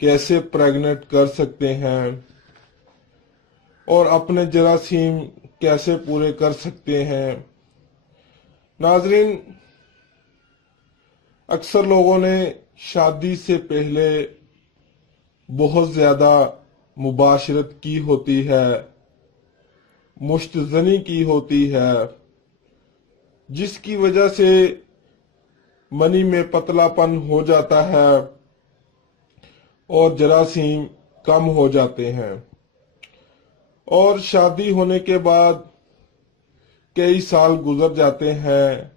कैसे प्रेग्नेंट कर सकते हैं और अपने जरासीम कैसे पूरे कर सकते हैं। नाजरीन, अक्सर लोगों ने शादी से पहले बहुत ज्यादा मुबाशरत की होती है, मुश्तजनी की होती है, जिसकी वजह से मनी में पतलापन हो जाता है और जरासीम कम हो जाते हैं। और शादी होने के बाद कई साल गुजर जाते हैं,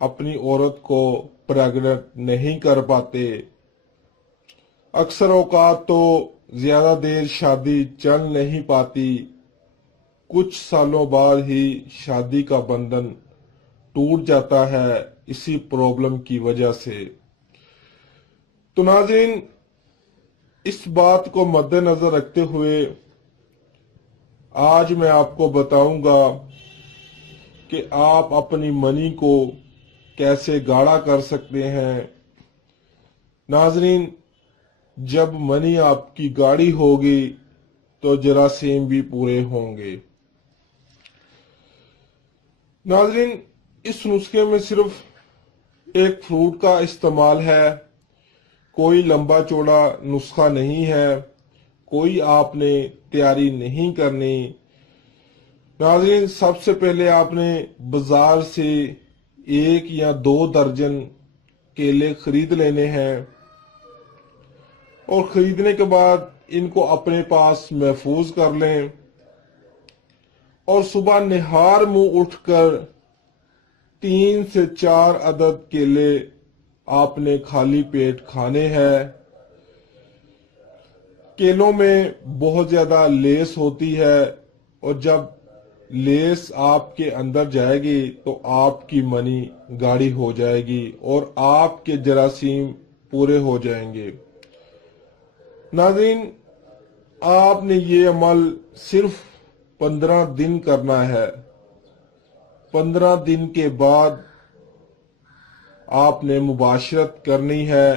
अपनी औरत को प्रेग्नेंट नहीं कर पाते। अक्सर औकात तो ज्यादा देर शादी चल नहीं पाती, कुछ सालों बाद ही शादी का बंधन टूट जाता है इसी प्रॉब्लम की वजह से। तो नाज़रीन, इस बात को मद्देनजर रखते हुए आज मैं आपको बताऊंगा कि आप अपनी मनी को कैसे गाढ़ा कर सकते हैं। नाज़रीन, जब मनी आपकी गाढ़ी होगी तो जरासीम भी पूरे होंगे। नाज़रीन, इस नुस्खे में सिर्फ एक फ्रूट का इस्तेमाल है, कोई लंबा चौड़ा नुस्खा नहीं है, कोई आपने तैयारी नहीं करनी। नाज़रीन, सबसे पहले आपने बाजार से 1 या 2 दर्जन केले खरीद लेने हैं और खरीदने के बाद इनको अपने पास महफूज कर लें और सुबह निहार मुंह उठकर 3 से 4 अदद केले आपने खाली पेट खाने हैं। केलों में बहुत ज्यादा लेस होती है और जब लेस आपके अंदर जाएगी तो आपकी मनी गाढ़ी हो जाएगी और आपके जरासीम पूरे हो जाएंगे। नाज़रीन, आपने ये अमल सिर्फ 15 दिन करना है। 15 दिन के बाद आपने मुबाशरत करनी है